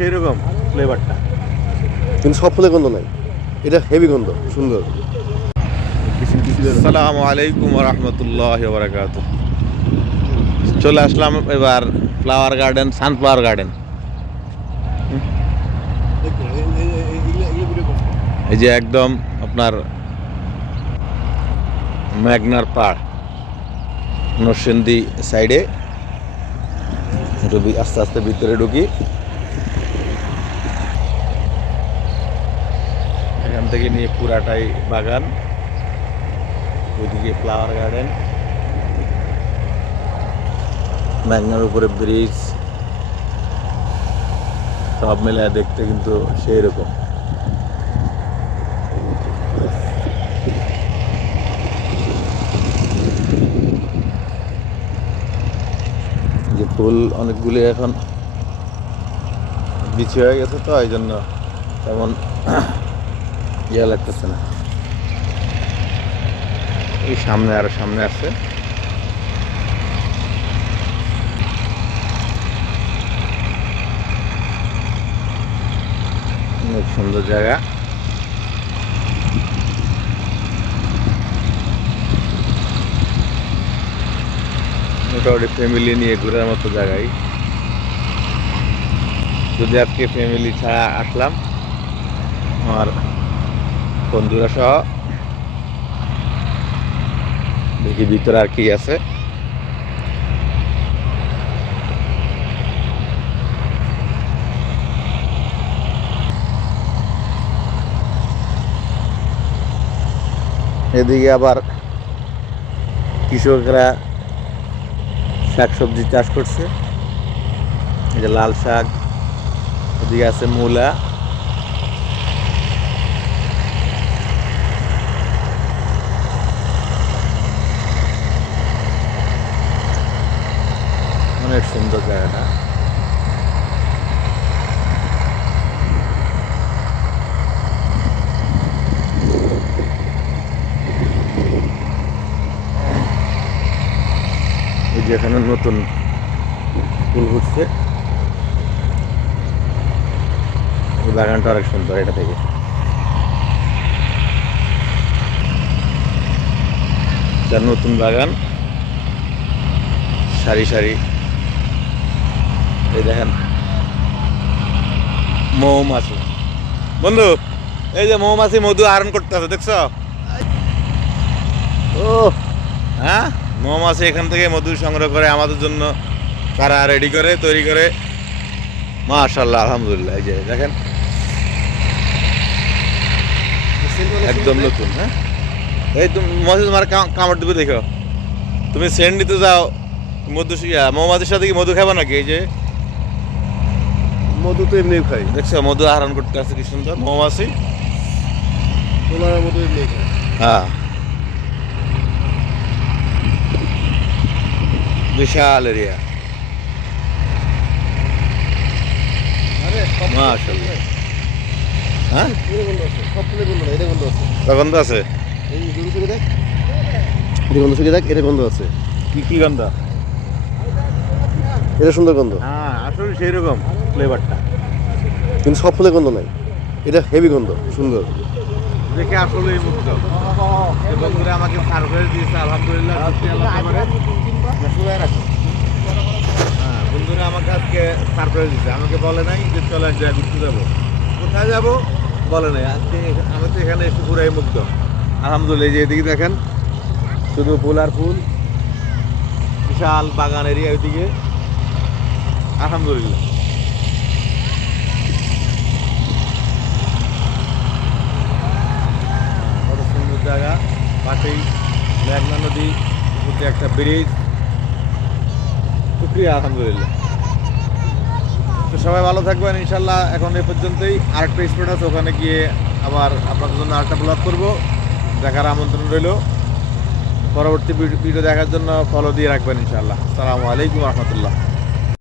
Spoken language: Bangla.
সেই রকম ফ্লেভারটা কিন্তু সব ফুলের গন্ধ নাই। এটা হেভি গন্ধ সুন্দর। আসসালামু আলাইকুম রহমতুল্লাহ বারাকাত চলে আসলাম এবার ফ্লাওয়ার গার্ডেন সানফ্লাওয়ার গার্ডেন এই যে একদম আপনার ম্যাগনার পাড় নরসিংদী সাইডে আস্তে আস্তে ভিতরে ঢুকি। থেকে নিয়ে পুরাটাই বাগান। ওইদিকে ফ্লাওয়ার গার্ডেন ম্যাগনার উপরে ব্রিজ সব মিলে দেখতে কিন্তু সেই রকম যে ফুল অনেকগুলি এখন বিছি হয়ে গেছে তো এই জন্য তেমন ইয়ে লাগতেছে না। এই সামনে আরও সামনে আছে। অনেক সুন্দর জায়গা। মোটামুটি ফ্যামিলি নিয়ে ঘোরার মতো জায়গায় যদি আজকে ফ্যামিলি ছাড়া আসলাম, আমার বন্ধুরা সহ। দেখি ভিতরে আর কি আছে। এদিকে আবার কৃষকরা শাক সবজি চাষ করছে। এই যে লাল শাক, এদিকে আছে মূলা অনেক যে এখানে নতুন ফুল এই বাগানটা অনেক সুন্দর এটা থেকে। এটা নতুন বাগান। সারি সারি। এই দেখেন, মৌমাছি। বন্ধু, এই যে মৌমাছি মধু আহরণ করতে আছে, দেখছ? ও হ্যাঁ? মৌমাছি এখান থেকে মধু সংগ্রহ করে আমাদের জন্য তারা রেডি করে, তৈরি করে। মাশাল্লাহ আলহামদুলিল্লাহ, এই যে দেখেন। একদম নতুন হ্যাঁ? এই তুমি মধু তোমার কামড় দিবে, দেখো। তুমি সেন্ট নিতে যাও, মধু মৌমাছির সাথে কি মধু খাবা নাকি, এই যে? মধু তো এমনি খাই। দেখছ মধু আহরণ করতে আছে কি সুন্দর। মৌমাছি। তোমার মধু এমনি খাই। হ্যাঁ। বিশাল এরিয়া হ্যাঁ? গন্ধ আছে এটা দেখ। এটা গন্ধ আছে। কি কি গন্ধ? এটা সুন্দর গন্ধ। হ্যাঁ। আসলে সেই রকম ফ্লেভারটা কিন্তু সব ফুলের গন্ধ নাই। এটা হেভি গন্ধ সুন্দর। দেখে আসলে মুগ্ধ। বন্ধুরা আমাকে সার্ভিস দিয়েছে আলহামদুলিল্লাহ হ্যাঁ বন্ধুরা আমাকে আজকে সারপ্রাইজ দিচ্ছে আমাকে বলে নাই যে চলে যা ঘুরতে যাব। কোথায় যাব? বলে নাই। আজকে আমি তো এখানে এসে পুরাই মুগ্ধ। আলহামদুলিল্লাহ যে এদিকে দেখেন শুধু ফুল আর ফুল। বিশাল বাগান এরিয়া ওইদিকে। আলহামদুলিল্লাহ। কত সুন্দর জায়গা। পাশেই মেঘনা নদী একটা ব্রিজ শুক্রিয়া আলহামদুলিল্লাহ। তো সবাই ভালো থাকবেন ইনশাল্লাহ এখন এ পর্যন্তই। আরেকটা স্পট আছে, ওখানে গিয়ে আবার আপনাদের জন্য আরেকটা ব্লগ করব। দেখার আমন্ত্রণ রইল। পরবর্তী ভিডিও দেখার জন্য ফলো দিয়ে রাখবেন ইনশাল্লাহ সালামু আলাইকুম রহমতুল্লাহ।